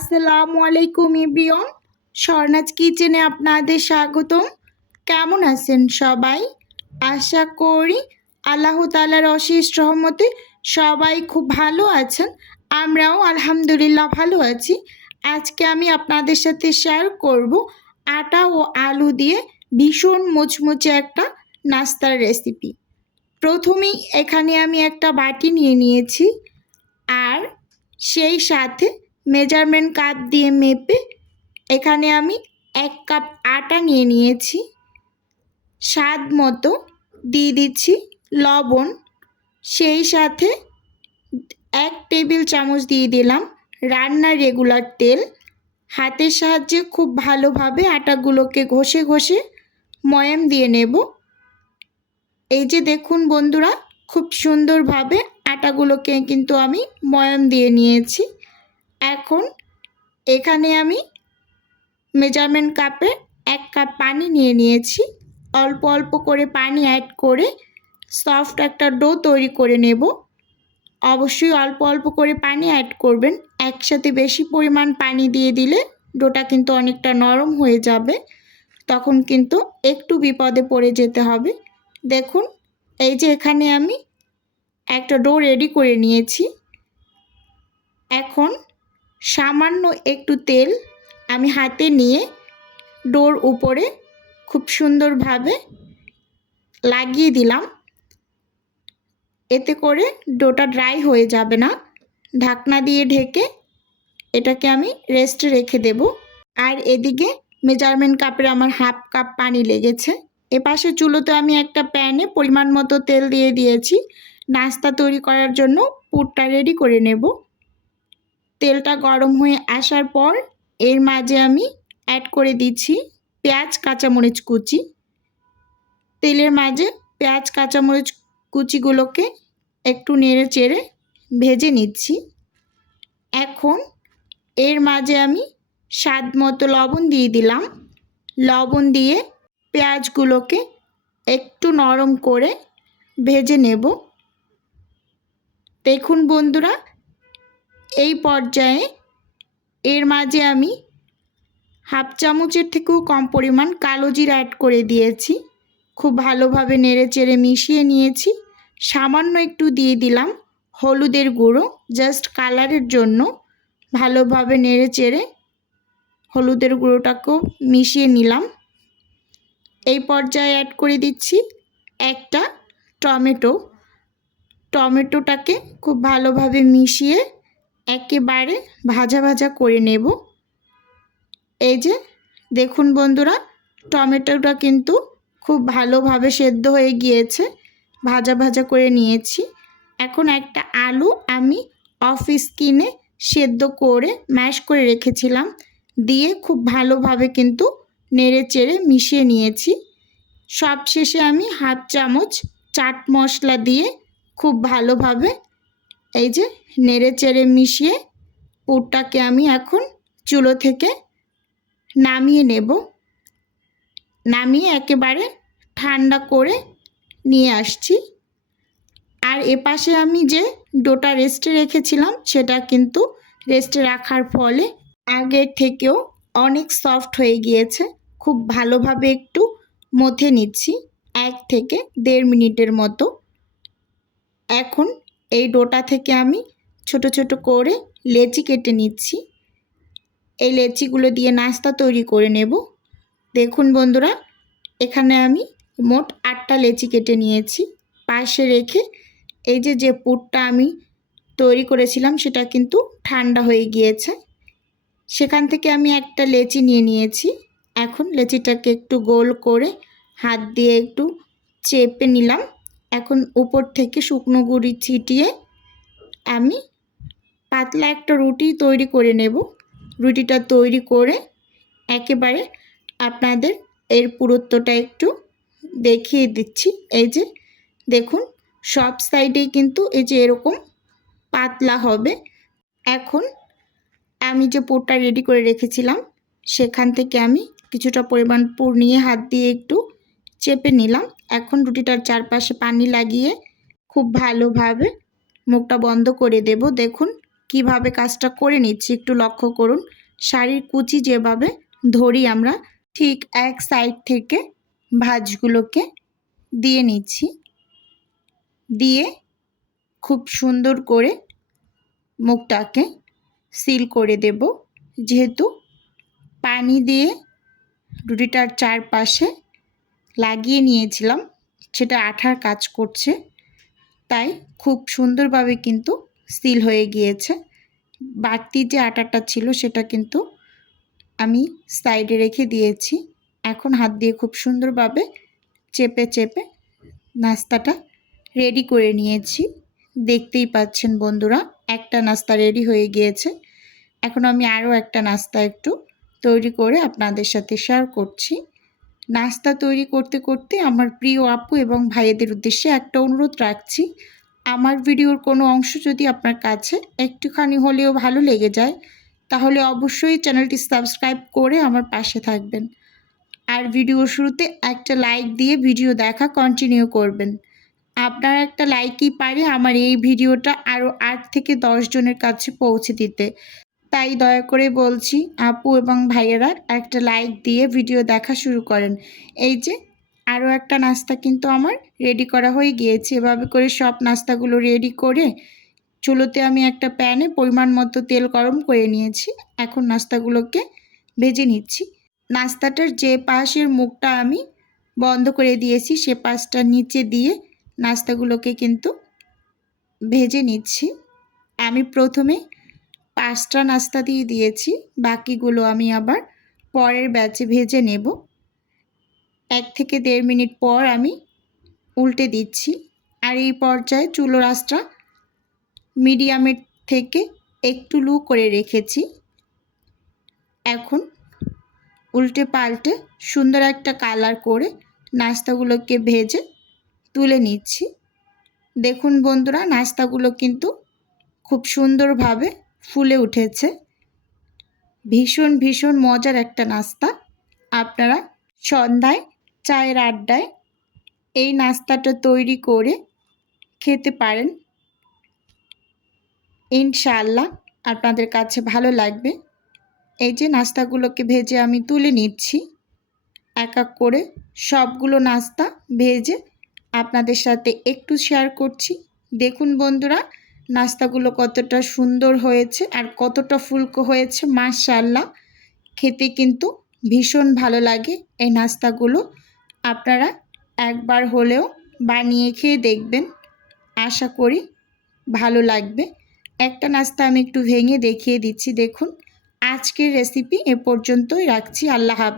আসসালামু আলাইকুম ইব্রিয়ন স্বর্ণাজ কিচেনে আপনাদের স্বাগতম। কেমন আছেন সবাই? আশা করি আল্লাহ তালার অশেষ রহমতে সবাই খুব ভালো আছেন। আমরাও আলহামদুলিল্লাহ ভালো আছি। আজকে আমি আপনাদের সাথে শেয়ার করব আটা ও আলু দিয়ে ভীষণ মুচমুচে একটা নাস্তার রেসিপি প্রথমেই এখানে আমি একটা বাটি নিয়ে নিয়েছি। আর সেই সাথে মেজারমেন্ট কাপ দিয়ে মেপে এখানে আমি এক কাপ আটা নিয়ে নিয়েছি। স্বাদ মতো দিয়ে দিচ্ছি লবণ। সেই সাথে এক টেবিল চামচ দিয়ে দিলাম রান্নার রেগুলার তেল। হাতের সাহায্যে খুব ভালোভাবে আটাগুলোকে ঘষে ঘষে ময়াম দিয়ে নেব। এই যে দেখুন বন্ধুরা, খুব সুন্দরভাবে আটাগুলোকে কিন্তু আমি ময়াম দিয়ে নিয়েছি। এখন এখানে আমি মেজারমেন্ট কাপে এক কাপ পানি নিয়ে নিয়েছি। অল্প অল্প করে পানি অ্যাড করে সফট একটা ডো তৈরি করে নেব। অবশ্যই অল্প অল্প করে পানি অ্যাড করবেন। একসাথে বেশি পরিমাণ পানি দিয়ে দিলে ডোটা কিন্তু অনেকটা নরম হয়ে যাবে। তখন কিন্তু একটু বিপদে পড়ে যেতে হবে। দেখুন, এই যে এখানে আমি একটা ডো রেডি করে নিয়েছি। এখন সামান্য একটু তেল আমি হাতে নিয়ে ডোর উপরে খুব সুন্দরভাবে লাগিয়ে দিলাম। এতে করে ডোটা ড্রাই হয়ে যাবে না। ঢাকনা দিয়ে ঢেকে এটাকে আমি রেস্টে রেখে দেব। আর এদিকে মেজারমেন্ট কাপের আমার হাফ কাপ পানি লেগেছে। এপাশে চুলোতে আমি একটা প্যানে পরিমাণ মতো তেল দিয়ে দিয়েছি। নাস্তা তৈরি করার জন্য পুরটা রেডি করে নেব। তেলটা গরম হয়ে আসার পর এর মাঝে আমি অ্যাড করে দিচ্ছি পেঁয়াজ, কাঁচামরিচ কুচি। তেলের মাঝে পেঁয়াজ, কাঁচামরিচ কুচিগুলোকে একটু নেড়ে চেড়ে ভেজে নিচ্ছি। এখন এর মাঝে আমি স্বাদ মতো লবণ দিয়ে দিলাম। লবণ দিয়ে পেঁয়াজগুলোকে একটু নরম করে ভেজে নেব। দেখুন বন্ধুরা এই পর্যায়ে এর মাঝে আমি হাফ চামচের থেকেও কম পরিমাণ কালো জিরা অ্যাড করে দিয়েছি। খুব ভালোভাবে নেড়ে চেড়ে মিশিয়ে নিয়েছি। সামান্য একটু দিয়ে দিলাম হলুদের গুঁড়ো জাস্ট কালারের জন্য ভালোভাবে নেড়ে চেড়ে হলুদের গুঁড়োটাকেও মিশিয়ে নিলাম। এই পর্যায়ে অ্যাড করে দিচ্ছি একটা টমেটো। টমেটোটাকে খুব ভালোভাবে মিশিয়ে একেবারে ভাজা ভাজা করে নেব। এই যে, দেখুন বন্ধুরা, টমেটোটা কিন্তু খুব ভালোভাবে সেদ্ধ হয়ে গিয়েছে। ভাজা ভাজা করে নিয়েছি। এখন একটা আলু আমি অফ স্কিনে সেদ্ধ করে ম্যাশ করে রেখেছিলাম। দিয়ে খুব ভালোভাবে কিন্তু নেড়ে চেড়ে মিশিয়ে নিয়েছি। সব শেষে আমি হাফ চামচ চাট মশলা দিয়ে খুব ভালোভাবে এই যে নেড়ে চেড়ে মিশিয়ে পুরটাকে আমি এখন চুলো থেকে নামিয়ে নেব। নামিয়ে একেবারে ঠান্ডা করে নিয়ে আসছি। আর এপাশে আমি যে ডোটা রেস্টে রেখেছিলাম, সেটা কিন্তু রেস্টে রাখার ফলে আগের থেকেও অনেক সফট হয়ে গিয়েছে। খুব ভালোভাবে একটু মথে নিচ্ছি, এক থেকে দেড় মিনিটের মতো। এখন এই ডোটা থেকে আমি ছোট ছোট করে লেচি কেটে নিচ্ছি। এই লেচিগুলো দিয়ে নাস্তা তৈরি করে নেব। দেখুন বন্ধুরা, এখানে আমি মোট আটটা লেচি কেটে নিয়েছি। পাশে রেখে এই যে যে পুরটা আমি তৈরি করেছিলাম, সেটা কিন্তু ঠান্ডা হয়ে গিয়েছে। সেখান থেকে আমি একটা লেচি নিয়ে নিয়েছি। এখন লেচিটাকে একটু গোল করে হাত দিয়ে একটু চেপে নিলাম। এখন উপর থেকে শুকনো গুঁড়ি ছিটিয়ে আমি পাতলা একটা রুটি তৈরি করে নেব। রুটিটা তৈরি করে একেবারে আপনাদের এর পুরুত্বটা একটু দেখিয়ে দিচ্ছি। এই যে, দেখুন, সব সাইডেই কিন্তু এই যে এরকম পাতলা হবে। এখন আমি যে পুরটা রেডি করে রেখেছিলাম, সেখান থেকে আমি কিছুটা পরিমাণ পুর নিয়ে হাত দিয়ে একটু চেপে নিলাম। এখন রুটিটার চারপাশে পানি লাগিয়ে খুব ভালোভাবে মুখটা বন্ধ করে দেব। দেখুন কীভাবে কাজটা করে নিচ্ছি। একটু লক্ষ্য করুন, শাড়ির কুচি যেভাবে ধরি আমরা, ঠিক এক সাইড থেকে ভাঁজগুলোকে দিয়ে নিচ্ছি। দিয়ে খুব সুন্দর করে মুখটাকে সিল করে দেব। যেহেতু পানি দিয়ে রুটিটার চারপাশে লাগিয়ে নিয়েছিলাম। সেটা আঠার কাজ করছে। তাই খুব সুন্দরভাবে কিন্তু সিল হয়ে গিয়েছে। বাড়তি যে আটাটা ছিল সেটা কিন্তু আমি সাইডে রেখে দিয়েছি। এখন হাত দিয়ে খুব সুন্দরভাবে চেপে চেপে নাস্তাটা রেডি করে নিয়েছি। দেখতেই পাচ্ছেন বন্ধুরা, একটা নাস্তা রেডি হয়ে গিয়েছে। এখন আমি আরও একটা নাস্তা একটু তৈরি করে আপনাদের সাথে শেয়ার করছি। নাস্তা তৈরি করতে করতে আমার প্রিয় আপু এবং ভাইয়েদের উদ্দেশ্যে একটা অনুরোধ রাখছি। আমার ভিডিওর কোনো অংশ যদি আপনার কাছে একটুখানি হলেও ভালো লেগে যায়, তাহলে অবশ্যই চ্যানেলটি সাবস্ক্রাইব করে আমার পাশে থাকবেন। আর ভিডিও শুরুতে একটা লাইক দিয়ে ভিডিও দেখা কন্টিনিউ করবেন। আপনার একটা লাইকই পারে আমার এই ভিডিওটা আরও আট থেকে দশ জনের কাছে পৌঁছে দিতে। তাই দয়া করে বলছি, আপু এবং ভাইয়েরা একটা লাইক দিয়ে ভিডিও দেখা শুরু করেন। এই যে আরও একটা নাস্তা কিন্তু আমার রেডি করা হয়ে গিয়েছে। এভাবে করে সব নাস্তাগুলো রেডি করে চুলোতে আমি একটা প্যানে পরিমাণ মতো তেল গরম করে নিয়েছি। এখন নাস্তাগুলোকে ভেজে নিচ্ছি। নাস্তাটার যে পাশের মুখটা আমি বন্ধ করে দিয়েছি, সে পাশটা নিচে দিয়ে নাস্তাগুলোকে কিন্তু ভেজে নিচ্ছি। আমি প্রথমে পাঁচটা নাস্তা দিয়ে দিয়েছি। বাকিগুলো আমি আবার পরের ব্যাচে ভেজে নেব। এক থেকে দেড় মিনিট পর আমি উল্টে দিচ্ছি। আর এই পর্যায়ে চুলো রাসটা মিডিয়ামের থেকে একটু লু করে রেখেছি। এখন উল্টে পাল্টে সুন্দর একটা কালার করে নাস্তাগুলোকে ভেজে তুলে নিচ্ছি। দেখুন বন্ধুরা, নাস্তাগুলো কিন্তু খুব সুন্দরভাবে ফুলে উঠেছে। ভীষণ ভীষণ মজার একটা নাস্তা। আপনারা সন্ধ্যায় চায়ের আড্ডায় এই নাস্তাটা তৈরি করে খেতে পারেন। ইনশাআল্লাহ আপনাদের কাছে ভালো লাগবে। এই যে নাস্তাগুলোকে ভেজে আমি তুলে নিচ্ছি। এক এক করে সবগুলো নাস্তা ভেজে আপনাদের সাথে একটু শেয়ার করছি। দেখুন বন্ধুরা নাস্তাগুলো কতটা সুন্দর হয়েছে আর কতটা ফুলকো হয়েছে মাশাল্লাহ খেতে কিন্তু ভীষণ ভালো লাগে এই নাস্তাগুলো। আপনারা একবার হলেও বানিয়ে খেয়ে দেখবেন। আশা করি ভালো লাগবে। একটা নাস্তা আমি একটু ভেঙে দেখিয়ে দিচ্ছি, দেখুন। আজকের রেসিপি এ পর্যন্তই রাখছি, আল্লাহ হাফ